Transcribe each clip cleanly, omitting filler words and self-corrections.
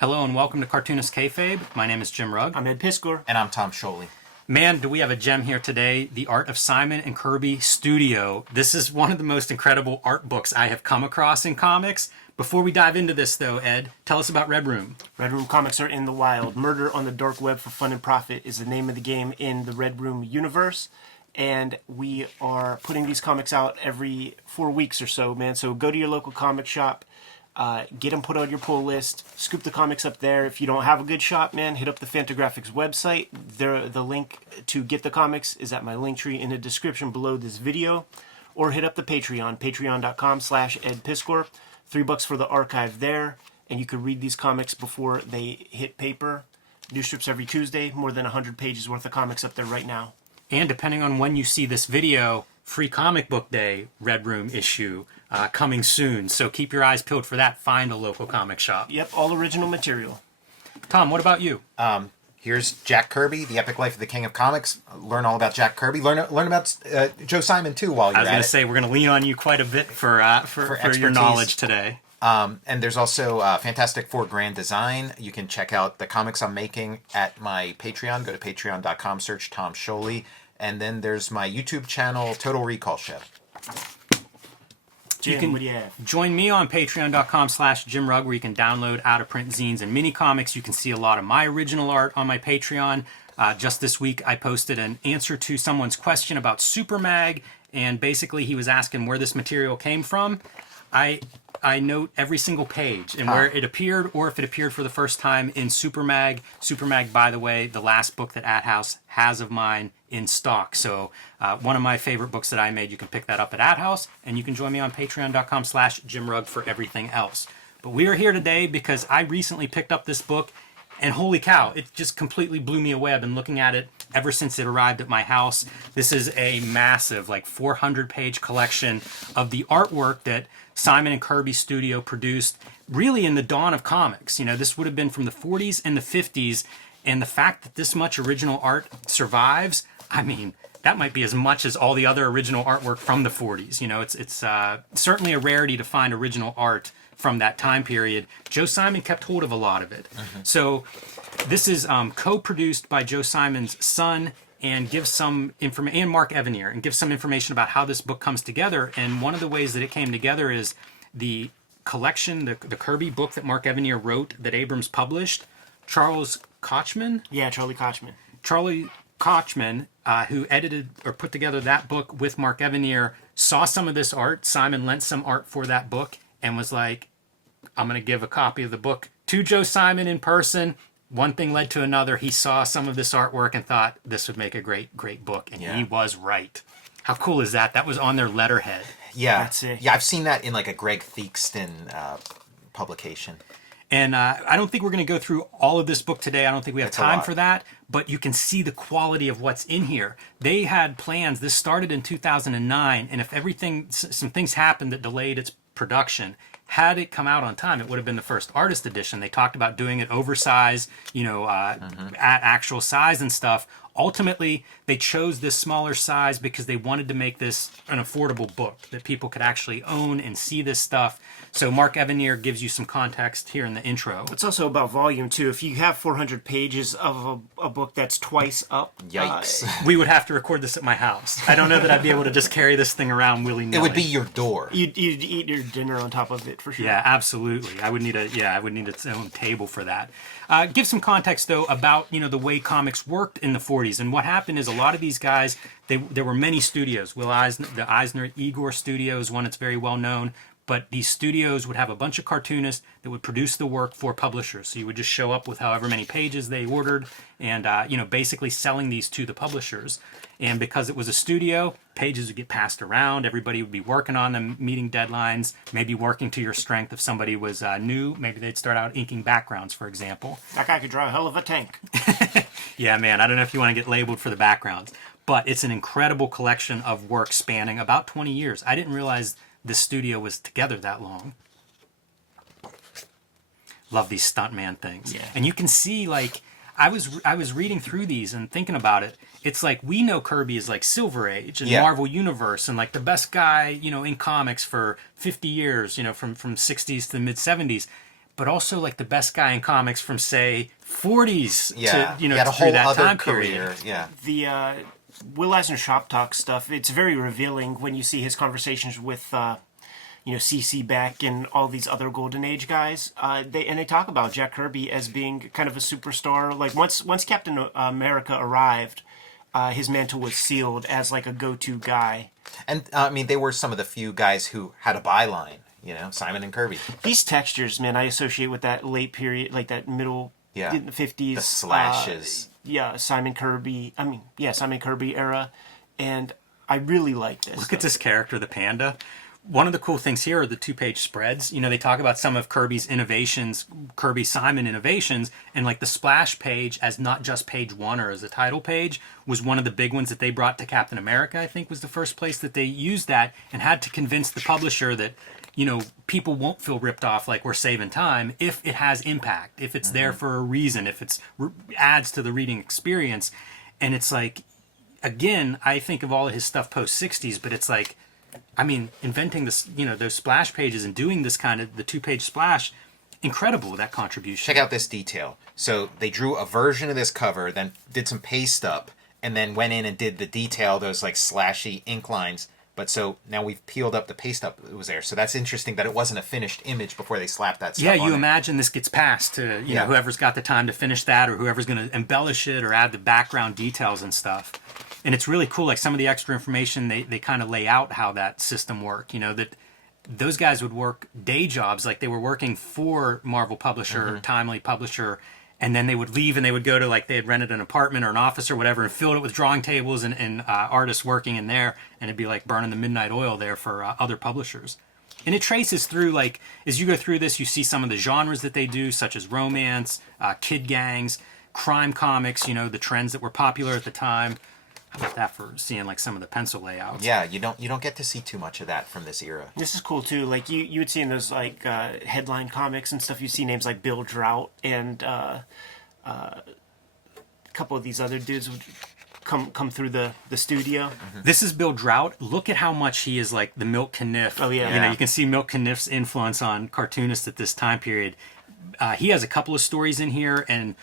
Hello and welcome to Cartoonist Kayfabe. My name is Jim Rugg. I'm Ed Piskor. And I'm Tom Scholey. Man, do we have a gem here today, The Art of Simon and Kirby Studio. This is one of the most incredible art books I have come across in comics. Before we dive into this though, Ed, tell us about Red Room. Red Room comics are in the wild. Murder on the dark web for fun and profit is the name of the game in the Red Room universe. And we are putting these comics out every 4 weeks or so, man. So go to your local comic shop. Get them put on your pull list. Scoop the comics up there. If you don't have a good shop, man, hit up the Fantagraphics website. The link to get the comics is at my link tree in the description below this video. Or hit up the Patreon, patreon.com/edpiskor. $3 for the archive there. And you can read these comics before they hit paper. New strips every Tuesday. More than 100 pages worth of comics up there right now. And depending on when you see this video, Free Comic Book Day Red Room issue coming soon. So keep your eyes peeled for that. Find a local comic shop. Yep, all original material. Tom, what about you? Here's Jack Kirby, The Epic Life of the King of Comics. Learn all about Jack Kirby. Learn about Joe Simon, too, while you're at it. I was going to say, we're going to lean on you quite a bit for your knowledge today. And there's also Fantastic Four Grand Design. You can check out the comics I'm making at my Patreon. Go to patreon.com, search Tom Scholey. And then there's my YouTube channel, Total Recall Show. Jim, you can what do you have? Join me on patreon.com/Jim Rugg, where you can download out-of-print zines and mini comics. You can see a lot of my original art on my Patreon. Just this week, I posted an answer to someone's question about Super Mag, and basically he was asking where this material came from. I note every single page and where it appeared, or if it appeared for the first time in Super Mag. Super Mag, by the way, the last book that At House has of mine in stock. So one of my favorite books that I made. You can pick that up at At House, and you can join me on patreon.com/Jim Rugg for everything else. But we are here today because I recently picked up this book, and holy cow, it just completely blew me away. I've been looking at it ever since it arrived at my house. This is a massive, like 400-page collection of the artwork that Simon and Kirby Studio produced really in the dawn of comics. You know, this would have been from the 40s and the 50s, and the fact that this much original art survives, I mean, that might be as much as all the other original artwork from the 40s. You know, it's certainly a rarity to find original art from that time period. Joe Simon kept hold of a lot of it. So this is co-produced by Joe Simon's son, and gives some information, and Mark Evanier, and gives some information about how this book comes together. And one of the ways that it came together is the collection, the Kirby book that Mark Evanier wrote that Abrams published. Charles Kochman? Yeah, Charlie Kochman. Charlie Kochman, who edited or put together that book with Mark Evanier, saw some of this art. Simon lent some art for that book and was like, I'm going to give a copy of the book to Joe Simon in person. One thing led to another. He saw some of this artwork and thought this would make a great book. And he was right. How cool is that? That was on their letterhead. Yeah. That's it. Yeah, I've seen that in like a Greg Theakston publication. And I don't think we're going to go through all of this book today. I don't think we have time for that. But you can see the quality of what's in here. They had plans. This started in 2009. And if some things happened that delayed its production, had it come out on time, it would have been the first artist edition. They talked about doing it oversized, at actual size and stuff. Ultimately, they chose this smaller size because they wanted to make this an affordable book that people could actually own and see this stuff. So Mark Evanier gives you some context here in the intro. It's also about volume, too. If you have 400 pages of a book that's twice up... Yikes. We would have to record this at my house. I don't know that I'd be able to just carry this thing around willy-nilly. It would be your door. You'd eat your dinner on top of it, for sure. Yeah, absolutely. I would need its own table for that. Give some context, though, about the way comics worked in the 40s. And what happened is a lot of these guys, there were many studios. The Eisner Igor Studio is one that's very well known. But these studios would have a bunch of cartoonists that would produce the work for publishers. So you would just show up with however many pages they ordered and, basically selling these to the publishers. And because it was a studio, pages would get passed around. Everybody would be working on them, meeting deadlines, maybe working to your strength. If somebody was new, maybe they'd start out inking backgrounds, for example. That guy could draw a hell of a tank. Yeah, man, I don't know if you want to get labeled for the backgrounds. But it's an incredible collection of work spanning about 20 years. I didn't realize this studio was together that long. Love these stuntman things. Yeah. And you can see, like, I was reading through these and thinking about it. It's like we know Kirby is like Silver Age and Marvel Universe and like the best guy, in comics for 50 years, from 60s to the mid 70s. but also like the best guy in comics from say 40s Yeah, to, you know, he had a through whole that other time career. period. Yeah, The Will Eisner Shop Talk stuff, it's very revealing when you see his conversations with CC Beck and all these other Golden Age guys. They talk about Jack Kirby as being kind of a superstar. Like once Captain America arrived, his mantle was sealed as like a go-to guy. and I mean, they were some of the few guys who had a byline. You know, Simon and Kirby. These textures, man, I associate with that late period, like that middle Yeah. in the 50s. The slashes. Simon Kirby era. And I really like this. Look at this character, the panda. One of the cool things here are the 2-page spreads. You know, they talk about some of Kirby's innovations, Kirby-Simon innovations, and like the splash page as not just page 1 or as a title page was one of the big ones that they brought to Captain America, I think was the first place that they used that and had to convince the publisher that, you know, people won't feel ripped off like we're saving time if it has impact, if it's there for a reason, if it's adds to the reading experience. And it's like, again, I think of all of his stuff post 60s, but it's like, I mean, inventing this, you know, those splash pages and doing this kind of the 2-page splash, incredible, that contribution. Check out this detail. So they drew a version of this cover, then did some paste up, and then went in and did the detail, those like slashy ink lines. But so now we've peeled up the paste up that was there. So that's interesting that it wasn't a finished image before they slapped that stuff Yeah, on you it. imagine this gets passed to, you know, whoever's got the time to finish that or whoever's going to embellish it or add the background details and stuff. And it's really cool, like some of the extra information, they kind of lay out how that system worked, you know, that those guys would work day jobs, like they were working for Marvel publisher, Timely publisher, and then they would leave and they would go to, like, they had rented an apartment or an office or whatever and filled it with drawing tables and artists working in there, and it'd be like burning the midnight oil there for other publishers. And it traces through, like, as you go through this, you see some of the genres that they do, such as romance, kid gangs, crime comics, you know, the trends that were popular at the time. How about that for seeing like some of the pencil layouts? Yeah, you don't get to see too much of that from this era. This is cool too. Like you would see in those like headline comics and stuff. You see names like Bill Drought and a couple of these other dudes would come through the studio. This is Bill Drought. Look at how much he is like the Milt Caniff. Oh, yeah. You know, Yeah. you can see Milt Caniff's influence on Cartoonist at this time period. He has a couple of stories in here, and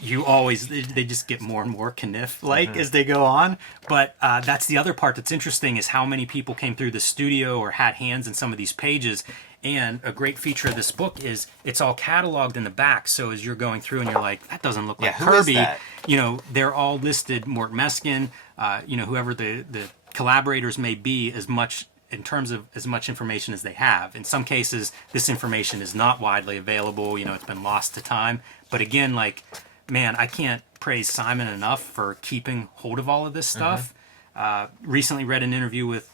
they just get more and more Caniff-like as they go on. But that's the other part that's interesting is how many people came through the studio or had hands in some of these pages. And a great feature of this book is it's all cataloged in the back. So as you're going through and you're like, that doesn't look like who is Kirby. that? You know, they're all listed, Mort Meskin, you know, whoever the collaborators may be, as much in terms of as much information as they have. In some cases, this information is not widely available. You know, it's been lost to time. But again, like, man, I can't praise Simon enough for keeping hold of all of this stuff. Recently read an interview with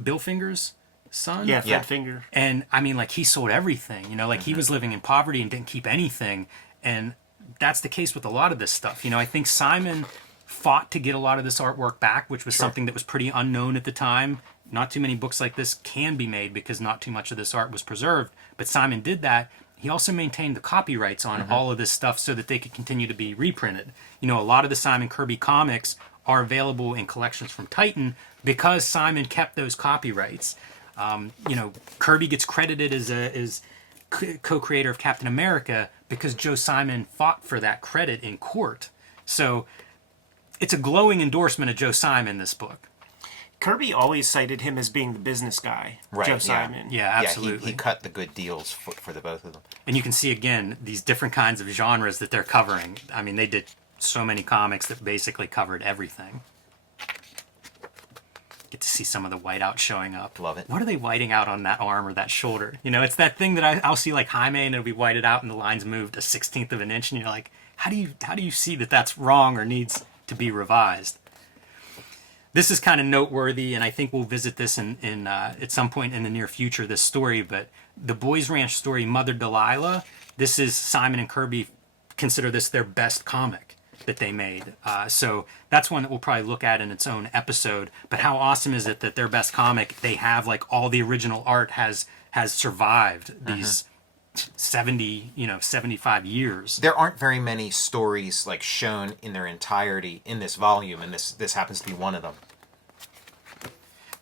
Bill Finger's son. Yeah, Fred Yeah. Finger. And I mean, like, he sold everything, you know, like he was living in poverty and didn't keep anything. And that's the case with a lot of this stuff. You know, I think Simon fought to get a lot of this artwork back, which was something that was pretty unknown at the time. Not too many books like this can be made because not too much of this art was preserved. But Simon did that. He also maintained the copyrights on all of this stuff so that they could continue to be reprinted. You know, a lot of the Simon Kirby comics are available in collections from Titan because Simon kept those copyrights. You know, Kirby gets credited as co-creator of Captain America because Joe Simon fought for that credit in court. So it's a glowing endorsement of Joe Simon, this book. Kirby always cited him as being the business guy, Right, Joe yeah. Simon. Yeah, absolutely. Yeah, he cut the good deals for the both of them. And you can see, again, these different kinds of genres that they're covering. I mean, they did so many comics that basically covered everything. Get to see some of the whiteout showing up. Love it. What are they whiting out on that arm or that shoulder? You know, it's that thing that I'll see like Jaime and it'll be whited out and the lines moved a 1/16 of an inch, and you're like, how do you see that that's wrong or needs to be revised? This is kind of noteworthy, and I think we'll visit this in at some point in the near future, this story, but the Boys Ranch story, Mother Delilah, this is Simon and Kirby consider this their best comic that they made. So that's one that we'll probably look at in its own episode. But how awesome is it that their best comic, they have like all the original art has survived these 75 years. There aren't very many stories like shown in their entirety in this volume, and this happens to be one of them.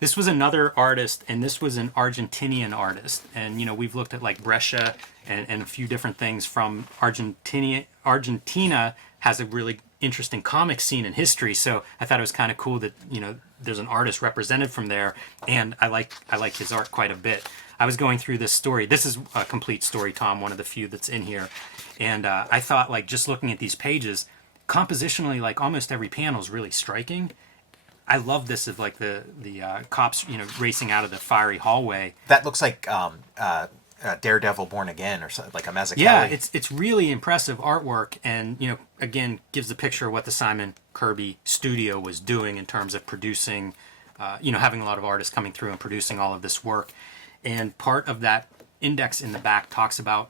This was another artist, and this was an Argentinian artist. And, you know, we've looked at like Brescia and a few different things from Argentina. Argentina has a really interesting comic scene and history, so I thought it was kind of cool that, you know, there's an artist represented from there, and I like his art quite a bit. I was going through this story. This is a complete story, Tom, one of the few that's in here. And I thought, like, just looking at these pages, compositionally, like, almost every panel is really striking. I love this of, like, the cops, you know, racing out of the fiery hallway. That looks like Daredevil Born Again or something, like a Mazzucchelli. Yeah, it's really impressive artwork, and, you know, again, gives the picture of what the Simon Kirby studio was doing in terms of producing, you know, having a lot of artists coming through and producing all of this work. And part of that index in the back talks about,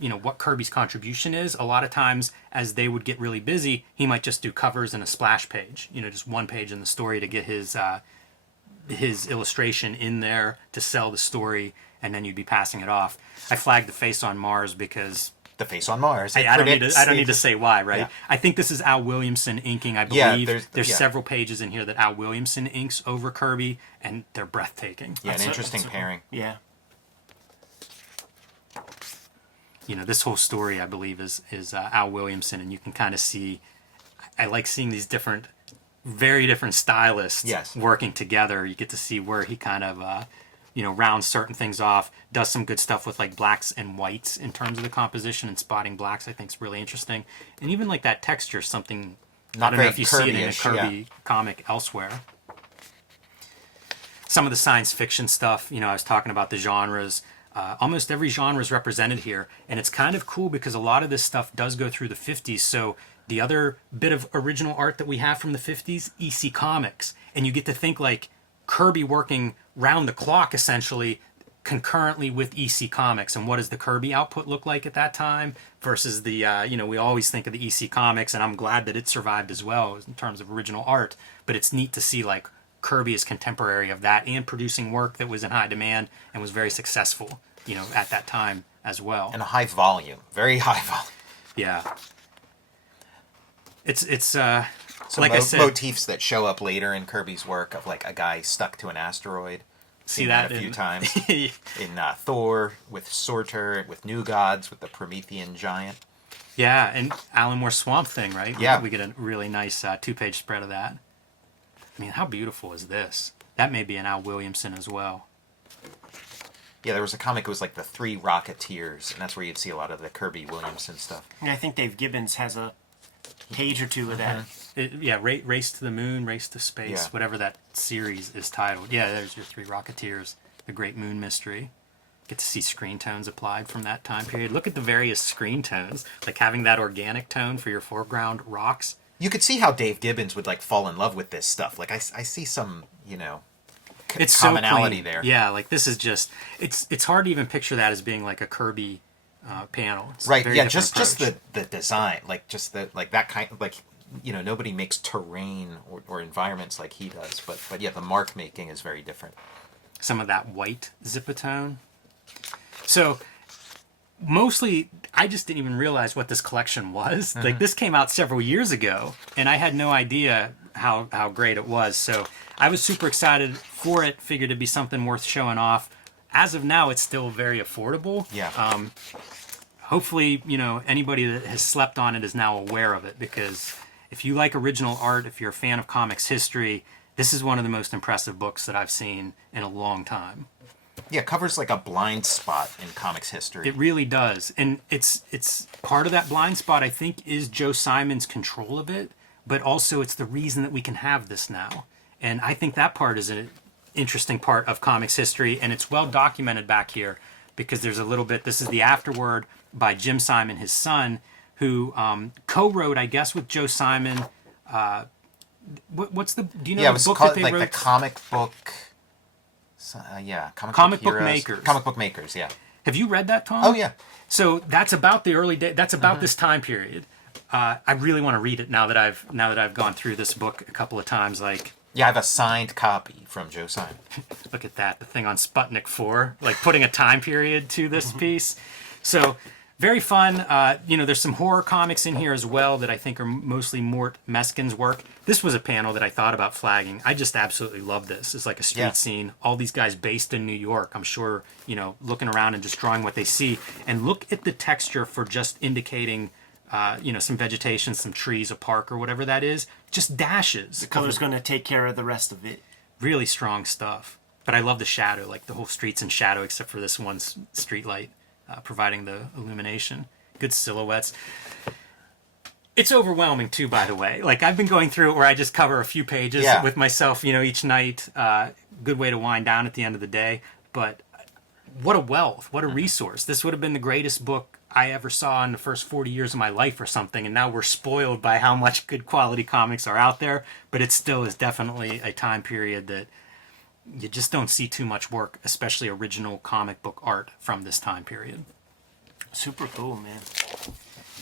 you know, what Kirby's contribution is. A lot of times, as they would get really busy, he might just do covers and a splash page, you know, just one page in the story to get his illustration in there to sell the story, and then you'd be passing it off. I flagged the face on Mars because The Face on Mars. I don't need to say why, right? Yeah. I think this is Al Williamson inking. I Yeah, believe there's yeah. several pages in here that Al Williamson inks over Kirby, and they're breathtaking. Yeah, an interesting pairing. Yeah. You know, this whole story, I believe, is Al Williamson, and you can kind of see. I like seeing these very different stylists Yes. working together. You get to see where he kind of, you know, rounds certain things off, does some good stuff with like blacks and whites in terms of the composition, and spotting blacks I think is really interesting. And even like that texture, something Not I don't know very if you see it in a Kirby-ish, Kirby comic elsewhere. Some of the science fiction stuff, you know, I was talking about the genres. Almost every genre is represented here, and it's kind of cool because a lot of this stuff does go through the 50s. So the other bit of original art that we have from the 50s, EC Comics, and you get to think like Kirby working round the clock essentially concurrently with EC Comics. And what does the Kirby output look like at that time versus the, you know, we always think of the EC Comics, and I'm glad that it survived as well in terms of original art, but it's neat to see like Kirby is contemporary of that and producing work that was in high demand and was very successful, you know, at that time as well. And a high volume. Very high volume. Yeah. It's Some like I said, motifs that show up later in Kirby's work of like a guy stuck to an asteroid. see Seen that a few in- times. In Thor, with Surtur, with New Gods, with the Promethean giant. Yeah, and Alan Moore's Swamp Thing, right? Yeah. We get a really nice 2-page spread of that. I mean, how beautiful is this? That may be an Al Williamson as well. Yeah, there was a comic, it was like the Three Rocketeers, and that's where you'd see a lot of the Kirby Williamson stuff. And I think Dave Gibbons has a page or two of that. Race to the Moon, Race to Space, Yeah. whatever that series is titled. Yeah, there's your Three Rocketeers, The Great Moon Mystery. Get to see screen tones applied from that time period. Look at the various screen tones, like having that organic tone for your foreground rocks. You could see how Dave Gibbons would like fall in love with this stuff. Like I see some, you know, It's commonality so clean. there. Yeah, like this is just it's hard to even picture that as being like a Kirby panel. It's a Right, very yeah, different just approach. the design, like just the like that kind of like, you know, nobody makes terrain or environments like he does, but yeah, the mark making is very different. Some of that white zipatone. So mostly I just didn't even realize what this collection was. Like this came out several years ago and I had no idea how great it was. So I was super excited for it, figured it'd be something worth showing off. As of now, it's still very affordable. Yeah. Hopefully, you know, anybody that has slept on it is now aware of it, because if you like original art, if you're a fan of comics history, this is one of the most impressive books that I've seen in a long time. Yeah, covers like a blind spot in comics history. It really does. And it's part of that blind spot, I think, is Joe Simon's control of it, but also it's the reason that we can have this now. And I think that part is an interesting part of comics history, and it's well documented back here because there's a little bit, this is the afterword by Jim Simon, his son, who co-wrote, I guess, with Joe Simon. What's the, do you know Yeah, it the was book called that they like wrote? the comic book. Comic Book Heroes. Makers. Comic book makers. Yeah. Have you read that, Tom? Oh yeah. So that's about the early day. That's about this time period. I really want to read it now that I've gone through this book a couple of times. Like, Yeah, I have a signed copy from Joe Simon. look at that, the thing on Sputnik 4, like putting a time period to this piece. So Very fun. There's some horror comics in here as well that I think are mostly Mort Meskin's work. This was a panel that I thought about flagging. I just absolutely love this. It's like a street scene. All these guys based in New York. I'm sure, looking around and just drawing what they see. And look at the texture for just indicating, some vegetation, some trees, a park or whatever that is. Just dashes. The color's going to take care of the rest of it. Really strong stuff. But I love the shadow. Like the whole street's in shadow except for this one street light. Providing the illumination. Good silhouettes. It's overwhelming too, by the way. Like I've been going through it where I just cover a few pages with myself, each night. Good way to wind down at the end of the day. But what a wealth, what a resource. This would have been the greatest book I ever saw in the first 40 years of my life or something. And now we're spoiled by how much good quality comics are out there. But it still is definitely a time period that you just don't see too much work, especially original comic book art from this time period. Super cool, man.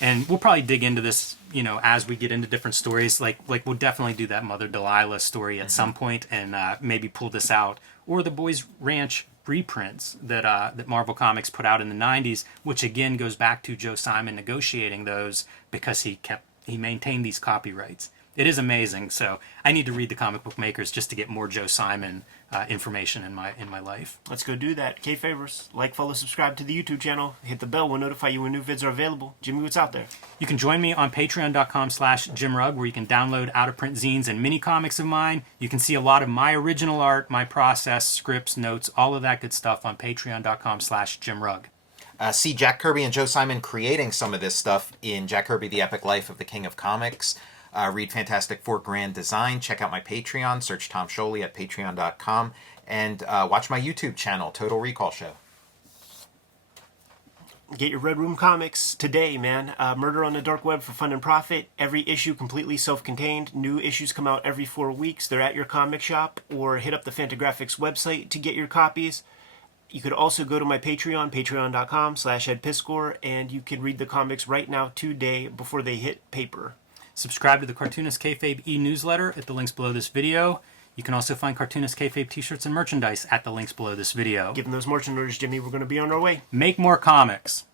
And we'll probably dig into this, as we get into different stories. Like we'll definitely do that Mother Delilah story at some point, and maybe pull this out, or the Boys Ranch reprints that Marvel Comics put out in the '90s, which again goes back to Joe Simon negotiating those because he maintained these copyrights. It is amazing. So I need to read the comic book makers just to get more Joe Simon information in my life. Let's go do that. Kayfabers, like, follow, subscribe to the YouTube channel. Hit the bell. We'll notify you when new vids are available. Jimmy, what's out there? You can join me on patreon.com/JimRugg, where you can download out-of-print zines and mini comics of mine. You can see a lot of my original art, my process, scripts, notes, all of that good stuff on patreon.com/JimRugg. See Jack Kirby and Joe Simon creating some of this stuff in Jack Kirby, The Epic Life of the King of Comics. Read Fantastic Four Grand Design. Check out my Patreon. Search Tom Scholey at patreon.com. And watch my YouTube channel, Total Recall Show. Get your Red Room comics today, man. Murder on the Dark Web for Fun and Profit. Every issue completely self-contained. New issues come out every 4 weeks. They're at your comic shop, or hit up the Fantagraphics website to get your copies. You could also go to my Patreon, patreon.com/EdPiscor, and you can read the comics right now today before they hit paper. Subscribe to the Cartoonist Kayfabe e-newsletter at the links below this video. You can also find Cartoonist Kayfabe t-shirts and merchandise at the links below this video. Given those marching orders, Jimmy, we're going to be on our way. Make more comics.